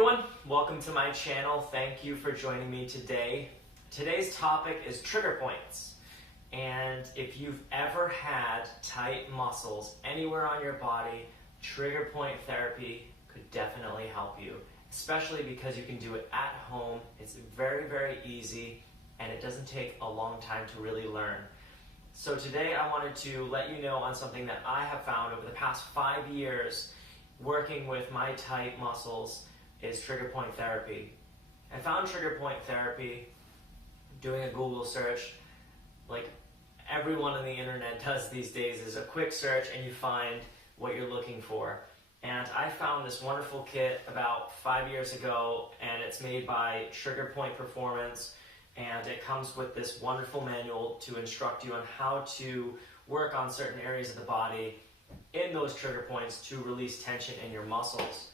everyone, welcome to my channel. Thank you for joining me today. Today's topic is trigger points. And if you've ever had tight muscles anywhere on your body, trigger point therapy could definitely help you, especially because you can do it at home. It's very, very easy and it doesn't take a long time to really learn. So today I wanted to let you know on something that I have found over the past 5 years working with my tight muscles is trigger point therapy. I found trigger point therapy doing a Google search, like everyone on the internet does these days, is a quick search and you find what you're looking for. And I found this wonderful kit about 5 years ago, and it's made by Trigger Point Performance, and it comes with this wonderful manual to instruct you on how to work on certain areas of the body in those trigger points to release tension in your muscles.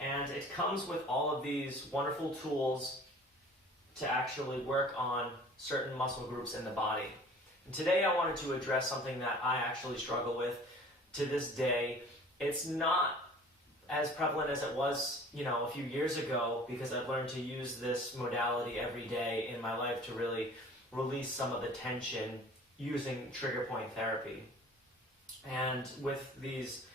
And it comes with all of these wonderful tools to actually work on certain muscle groups in the body. And today I wanted to address something that I actually struggle with to this day. It's not as prevalent as it was, a few years ago, because I've learned to use this modality every day in my life to really release some of the tension using trigger point therapy. And with these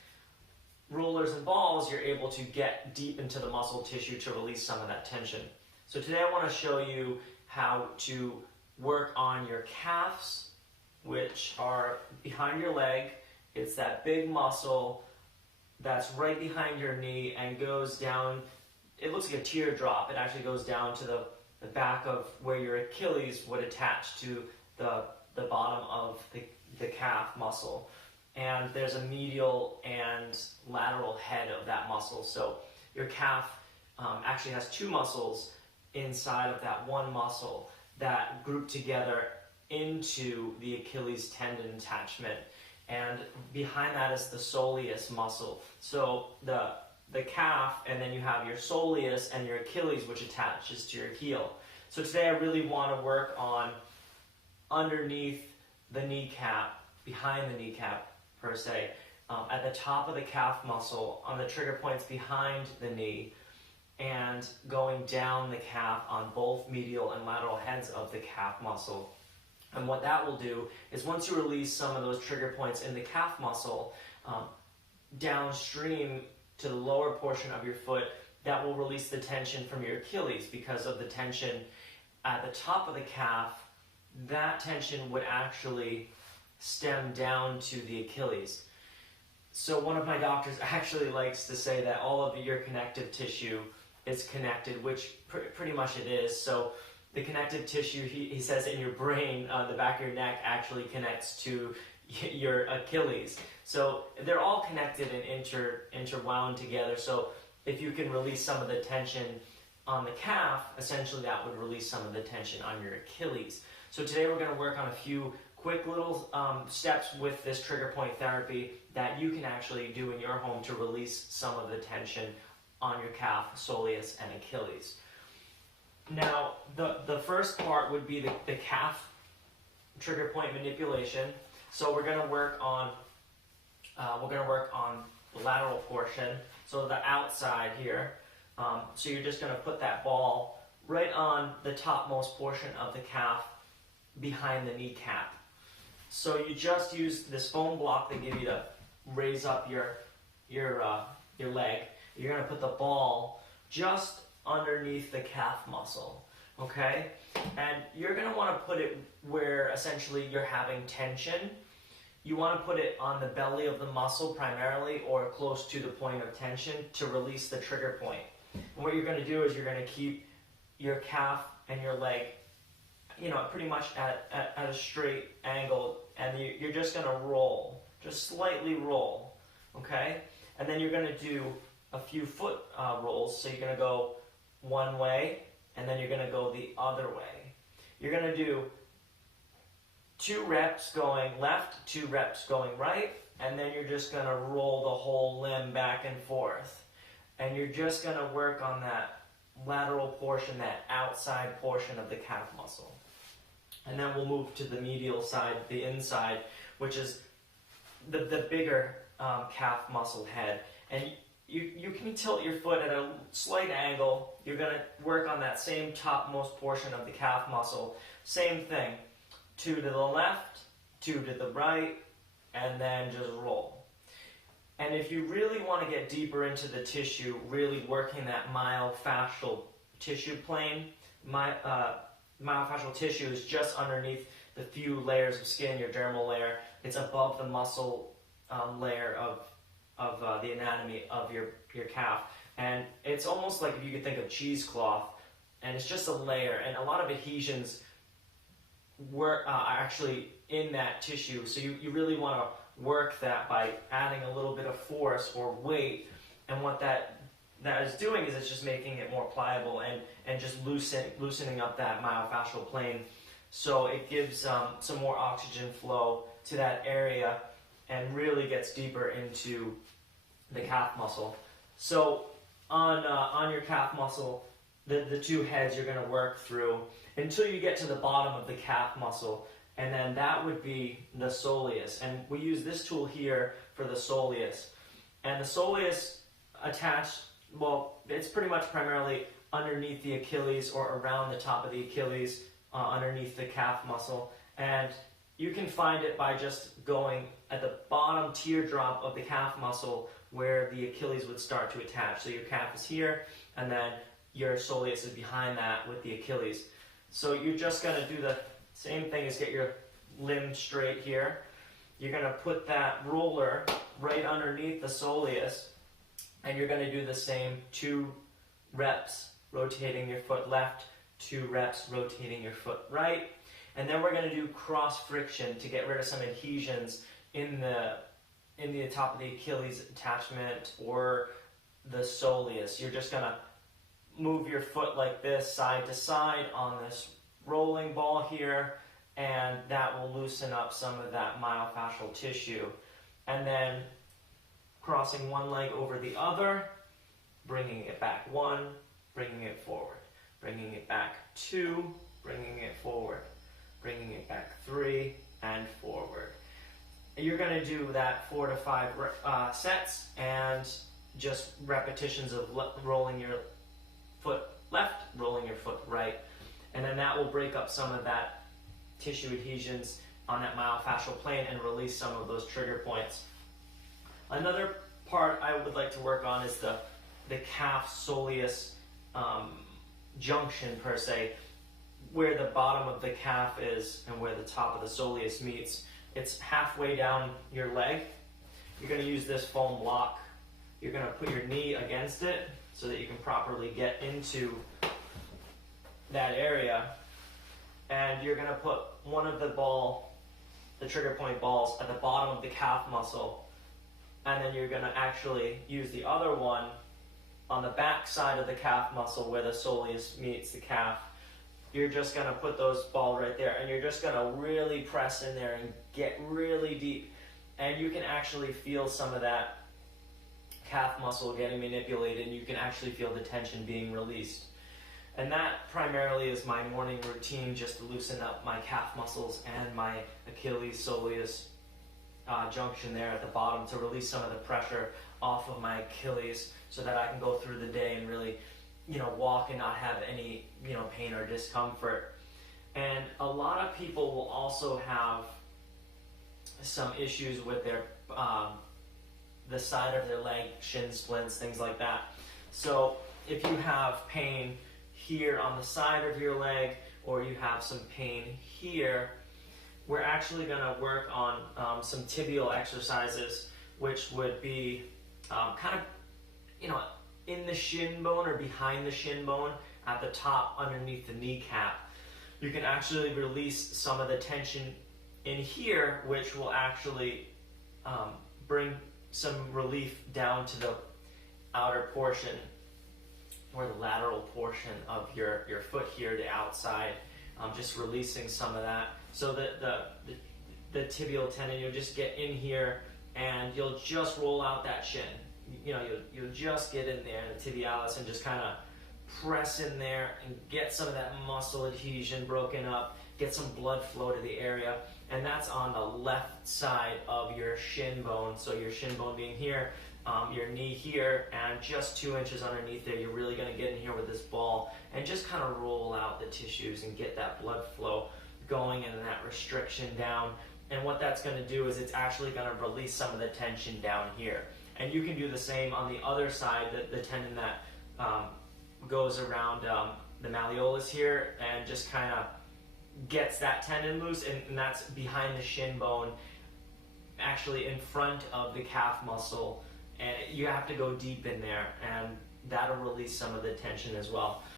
rollers and balls, you're able to get deep into the muscle tissue to release some of that tension. So today I want to show you how to work on your calves, which are behind your leg. It's that big muscle that's right behind your knee and goes down. It looks like a teardrop. It actually goes down to the back of where your Achilles would attach to the bottom of the calf muscle. And there's a medial and lateral head of that muscle. So your calf actually has two muscles inside of that one muscle that group together into the Achilles tendon attachment. And behind that is the soleus muscle. So the calf, and then you have your soleus and your Achilles, which attaches to your heel. So today I really want to work on underneath the kneecap, behind the kneecap per se, at the top of the calf muscle, on the trigger points behind the knee, and going down the calf on both medial and lateral heads of the calf muscle. And what that will do is once you release some of those trigger points in the calf muscle, downstream to the lower portion of your foot, that will release the tension from your Achilles. Because of the tension at the top of the calf, that tension would actually stem down to the Achilles. So one of my doctors actually likes to say that all of your connective tissue is connected, which pretty much it is. So the connective tissue, he says, in your brain, the back of your neck, actually connects to your Achilles. So they're all connected and interwound together. So if you can release some of the tension on the calf, essentially that would release some of the tension on your Achilles. So today we're going to work on a few quick little steps with this trigger point therapy that you can actually do in your home to release some of the tension on your calf, soleus, and Achilles. Now, the first part would be the calf trigger point manipulation. So we're going to work on the lateral portion, so the outside here. So you're just going to put that ball right on the topmost portion of the calf behind the kneecap. So you just use this foam block they give you to raise up your leg. You're going to put the ball just underneath the calf muscle, okay? And you're going to want to put it where essentially you're having tension. You want to put it on the belly of the muscle primarily, or close to the point of tension, to release the trigger point. And what you're going to do is you're going to keep your calf and your leg, pretty much at a straight angle, and you're just going to roll, just slightly roll, okay? And then you're going to do a few foot rolls. So you're going to go one way, and then you're going to go the other way. You're going to do 2 reps going left, 2 reps going right, and then you're just going to roll the whole limb back and forth. And you're just going to work on that lateral portion, that outside portion of the calf muscle. And then we'll move to the medial side, the inside, which is the bigger calf muscle head. And you can tilt your foot at a slight angle. You're going to work on that same topmost portion of the calf muscle. Same thing, 2 to the left, 2 to the right, and then just roll. And if you really want to get deeper into the tissue, really working that myofascial tissue plane, myofascial tissue is just underneath the few layers of skin, your dermal layer. It's above the muscle layer of the anatomy of your calf. And it's almost like if you could think of cheesecloth, and it's just a layer, and a lot of adhesions are actually in that tissue. So you really want to work that by adding a little bit of force or weight, and what that is doing is it's just making it more pliable and just loosening up that myofascial plane, so it gives some more oxygen flow to that area and really gets deeper into the calf muscle. So on your calf muscle, the 2 heads you're going to work through until you get to the bottom of the calf muscle, and then that would be the soleus. And we use this tool here for the soleus. And the soleus attached, well, it's pretty much primarily underneath the Achilles or around the top of the Achilles, underneath the calf muscle. And you can find it by just going at the bottom teardrop of the calf muscle where the Achilles would start to attach. So your calf is here, and then your soleus is behind that with the Achilles. So you're just going to do the same thing as get your limb straight here. You're going to put that roller right underneath the soleus, and you're going to do the same 2 reps rotating your foot left, 2 reps rotating your foot right. And then we're going to do cross friction to get rid of some adhesions in the top of the Achilles attachment or the soleus. You're just going to move your foot like this, side to side on this rolling ball here, and that will loosen up some of that myofascial tissue. And then crossing one leg over the other, bringing it back 1, bringing it forward, bringing it back 2, bringing it forward, bringing it back 3, and forward. You're going to do that 4 to 5 sets, and just repetitions of rolling your foot left, rolling your foot right, and then that will break up some of that tissue adhesions on that myofascial plane and release some of those trigger points. Another part I would like to work on is the calf soleus junction, per se, where the bottom of the calf is and where the top of the soleus meets. It's halfway down your leg. You're going to use this foam block. You're going to put your knee against it so that you can properly get into that area. And you're going to put one of the trigger point balls at the bottom of the calf muscle. And then you're going to actually use the other one on the back side of the calf muscle where the soleus meets the calf. You're just going to put those balls right there, and you're just going to really press in there and get really deep. And you can actually feel some of that calf muscle getting manipulated, and you can actually feel the tension being released. And that primarily is my morning routine, just to loosen up my calf muscles and my Achilles soleus junction there at the bottom, to release some of the pressure off of my Achilles so that I can go through the day and really, walk and not have any, pain or discomfort. And a lot of people will also have some issues with their the side of their leg, shin splints, things like that. So if you have pain here on the side of your leg, or you have some pain here, we're actually going to work on some tibial exercises, which would be kind of, in the shin bone or behind the shin bone at the top underneath the kneecap. You can actually release some of the tension in here, which will actually bring some relief down to the outer portion, or the lateral portion of your foot here, the outside, just releasing some of that. So that the tibial tendon, you'll just get in here and you'll just roll out that shin. You'll just get in there, the tibialis, and just kind of press in there and get some of that muscle adhesion broken up, get some blood flow to the area. And that's on the left side of your shin bone. So your shin bone being here, your knee here, and just 2 inches underneath there, you're really going to get in here with this ball and just kind of roll out the tissues and get that blood flow going and that restriction down. And what that's going to do is it's actually going to release some of the tension down here. And you can do the same on the other side, the tendon that goes around the malleolus here and just kind of gets that tendon loose, and that's behind the shin bone, actually in front of the calf muscle, and you have to go deep in there, and that'll release some of the tension as well.